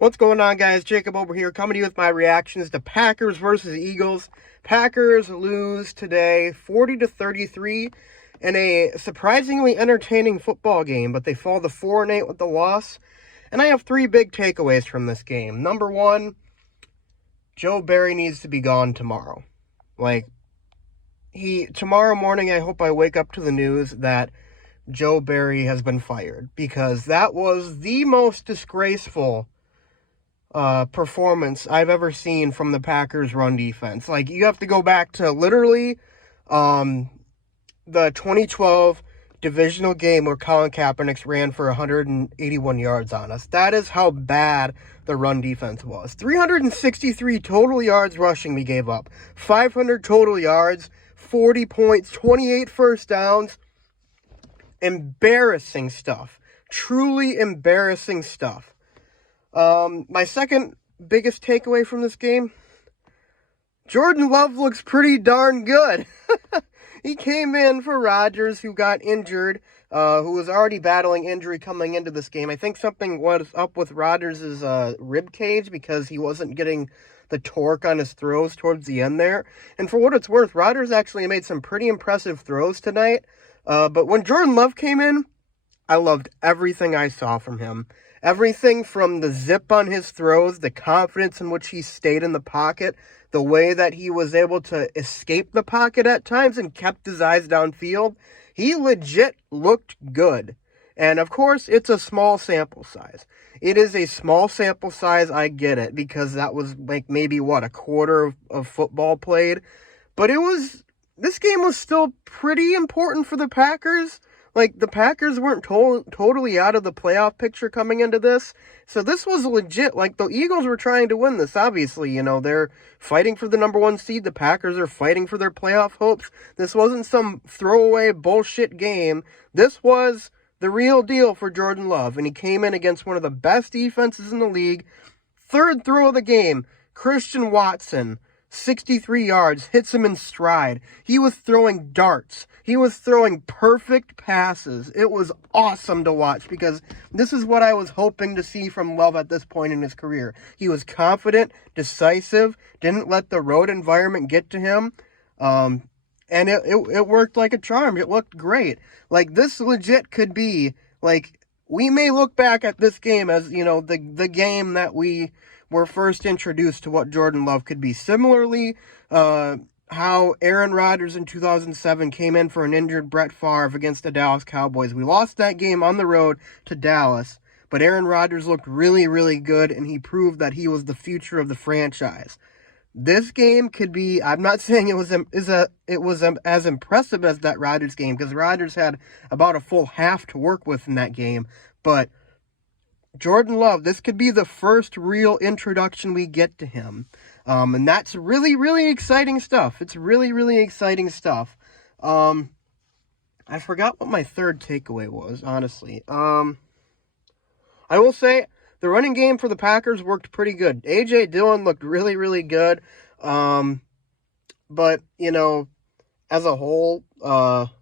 What's going on, guys? Jacob over here, coming to you with my reactions to Packers versus Eagles. Packers lose today 40-33 in a surprisingly entertaining football game, but they fall to 4-8 with the loss. And I have three big takeaways from this game. Number one, Joe Barry needs to be gone tomorrow. Tomorrow morning, I hope I wake up to the news that Joe Barry has been fired, because that was the most disgraceful performance I've ever seen from the Packers run defense. You have to go back to literally the 2012 divisional game where Colin Kaepernick ran for 181 yards on us. That is how bad the run defense was. 363 total yards rushing we gave up. 500 total yards, 40 points, 28 first downs. Embarrassing stuff. Truly embarrassing stuff. My second biggest takeaway from this game, Jordan Love looks pretty darn good. He came in for Rodgers, who got injured, who was already battling injury coming into this game. I think something was up with Rodgers' rib cage because he wasn't getting the torque on his throws towards the end there. And for what it's worth, Rodgers actually made some pretty impressive throws tonight. But when Jordan Love came in, I loved everything I saw from him. Everything from the zip on his throws, the confidence in which he stayed in the pocket, the way that he was able to escape the pocket at times and kept his eyes downfield. He legit looked good. And of course, it's a small sample size. It is a small sample size, I get it, because that was maybe a quarter of football played. But this game was still pretty important for the Packers. The Packers weren't totally out of the playoff picture coming into this. So this was legit. The Eagles were trying to win this, obviously. They're fighting for the number one seed. The Packers are fighting for their playoff hopes. This wasn't some throwaway bullshit game. This was the real deal for Jordan Love. And he came in against one of the best defenses in the league. Third throw of the game, Christian Watson, 63 yards, hits him in stride. He was throwing darts. He was throwing perfect passes. It was awesome to watch, because this is what I was hoping to see from Love at this point in his career. He was confident, decisive, didn't let the road environment get to him, and it worked like a charm. It looked great. This legit could be, we may look back at this game as, the game that we were first introduced to what Jordan Love could be. Similarly, how Aaron Rodgers in 2007 came in for an injured Brett Favre against the Dallas Cowboys. We lost that game on the road to Dallas, but Aaron Rodgers looked really, really good, and he proved that he was the future of the franchise. This game could be, I'm not saying it was as impressive as that Rodgers game, because Rodgers had about a full half to work with in that game, but Jordan Love, this could be the first real introduction we get to him. And that's really, really exciting stuff. It's really, really exciting stuff. I forgot what my third takeaway was, honestly. I will say the running game for the Packers worked pretty good. A.J. Dillon looked really, really good. But, as a whole, as a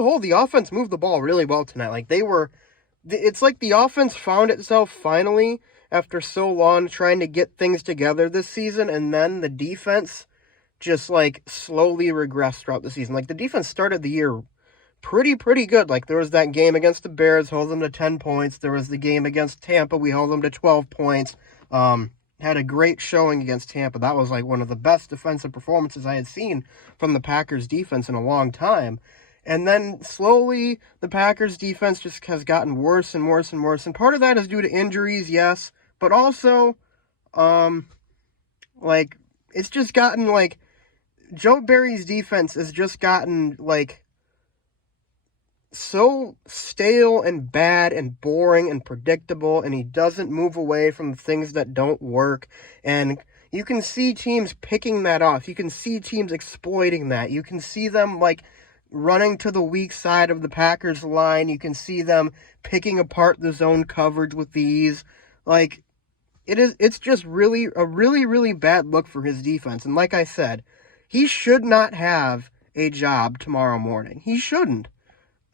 whole, the offense moved the ball really well tonight. It's like the offense found itself finally after so long trying to get things together this season, and then the defense just slowly regressed throughout the season. The defense started the year pretty good. There was that game against the Bears, held them to 10 points. There was the game against Tampa, we held them to 12 points. Had a great showing against Tampa. That was one of the best defensive performances I had seen from the Packers defense in a long time. And then slowly, the Packers defense just has gotten worse and worse and worse. And part of that is due to injuries, yes. But also, it's just gotten, Joe Barry's defense has just gotten, so stale and bad and boring and predictable. And he doesn't move away from the things that don't work. And you can see teams picking that off. You can see teams exploiting that. You can see them, running to the weak side of the Packers line. You can see them picking apart the zone coverage with these. It's just really a really, really bad look for his defense. And like I said, he should not have a job tomorrow morning. He shouldn't.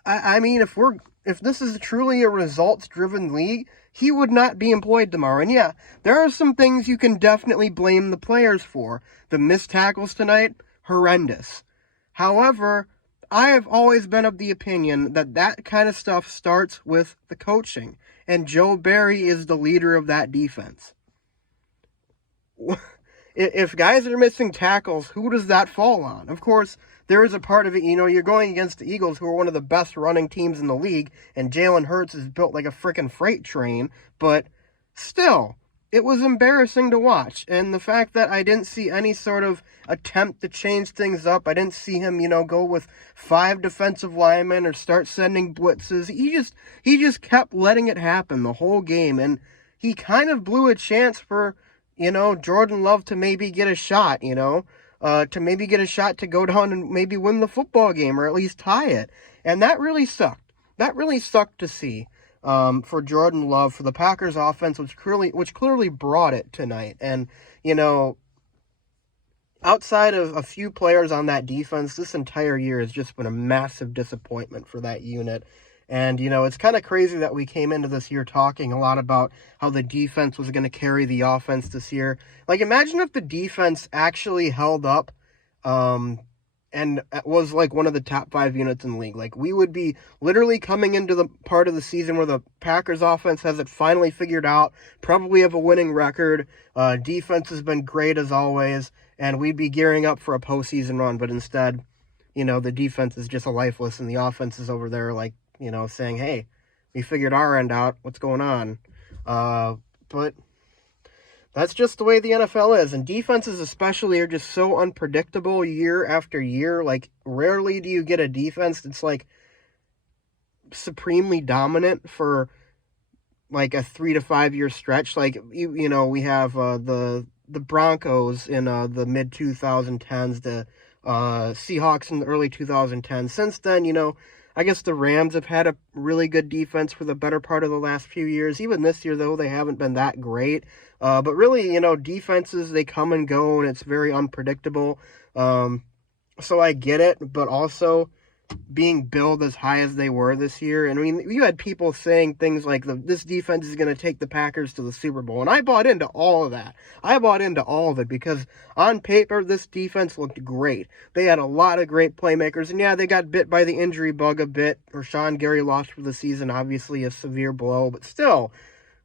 I mean, if we're if this is truly a results-driven league, he would not be employed tomorrow. And yeah, there are some things you can definitely blame the players for. The missed tackles tonight, horrendous. However, I have always been of the opinion that that kind of stuff starts with the coaching. And Joe Barry is the leader of that defense. If guys are missing tackles, who does that fall on? Of course, there is a part of it, you're going against the Eagles, who are one of the best running teams in the league, and Jalen Hurts is built like a freaking freight train, but still, it was embarrassing to watch. And the fact that I didn't see any sort of attempt to change things up, I didn't see him, go with 5 defensive linemen or start sending blitzes. He just kept letting it happen the whole game, and he kind of blew a chance for, Jordan Love to maybe get a shot, to maybe get a shot to go down and maybe win the football game or at least tie it. And that really sucked. That really sucked to see for Jordan Love, for the Packers offense, which clearly brought it tonight. And, outside of a few players on that defense, this entire year has just been a massive disappointment for that unit. And, it's kind of crazy that we came into this year talking a lot about how the defense was going to carry the offense this year. Like, imagine if the defense actually held up and was like one of the top 5 units in the league. Like, we would be literally coming into the part of the season where the Packers offense has it finally figured out, probably have a winning record. Defense has been great as always, and we'd be gearing up for a postseason run. But instead, the defense is just lifeless, and the offense is over there like, saying, hey, we figured our end out. What's going on? But that's just the way the NFL is. And defenses especially are just so unpredictable year after year. Like, rarely do you get a defense that's, like, supremely dominant for, like, a 3 to 5 year stretch. Like, we have the Broncos in the mid-2010s, the Seahawks in the early 2010s. Since then, I guess the Rams have had a really good defense for the better part of the last few years. Even this year, though, they haven't been that great. But really, defenses, they come and go, and it's very unpredictable. So I get it, but also being billed as high as they were this year. And I mean, you had people saying things like, this defense is going to take the Packers to the Super Bowl. And I bought into all of that. I bought into all of it because on paper, this defense looked great. They had a lot of great playmakers. And yeah, they got bit by the injury bug a bit. Rashawn Gary lost for the season, obviously a severe blow, but still,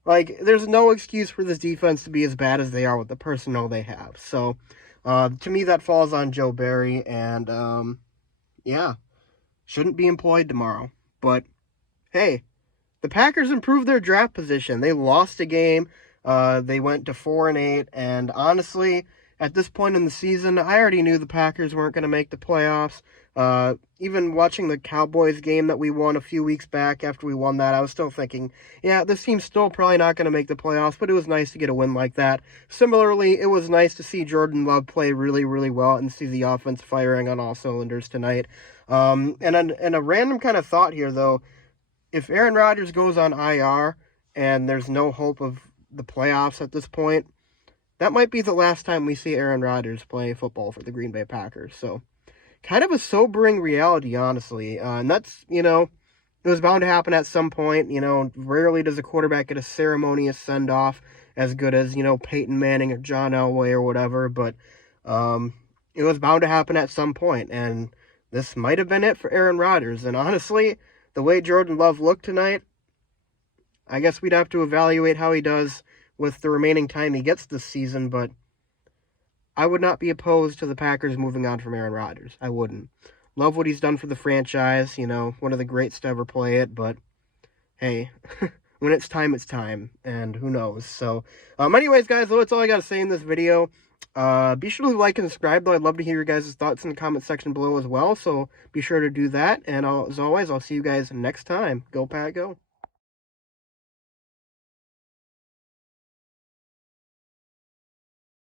like, there's no excuse for this defense to be as bad as they are with the personnel they have. So, to me, that falls on Joe Barry, and, yeah, shouldn't be employed tomorrow. But, hey, the Packers improved their draft position. They lost a game. They went to 4-8, and honestly, at this point in the season, I already knew the Packers weren't going to make the playoffs. Even watching the Cowboys game that we won a few weeks back, after we won that, I was still thinking, yeah, this team's still probably not going to make the playoffs, but it was nice to get a win like that. Similarly, it was nice to see Jordan Love play really, really well and see the offense firing on all cylinders tonight. And a random kind of thought here, though, if Aaron Rodgers goes on IR and there's no hope of the playoffs at this point, that might be the last time we see Aaron Rodgers play football for the Green Bay Packers. So, kind of a sobering reality, honestly. And that's, it was bound to happen at some point. Rarely does a quarterback get a ceremonious send-off as good as, Peyton Manning or John Elway or whatever. But it was bound to happen at some point. And this might have been it for Aaron Rodgers. And honestly, the way Jordan Love looked tonight, I guess we'd have to evaluate how he does with the remaining time he gets this season, but I would not be opposed to the Packers moving on from Aaron Rodgers. I wouldn't. Love what he's done for the franchise, one of the greats to ever play it, but hey, when it's time, and who knows. So, anyways, guys, that's all I got to say in this video. Be sure to like and subscribe, though. I'd love to hear your guys' thoughts in the comment section below as well, so be sure to do that, and as always, I'll see you guys next time. Go Pack, go.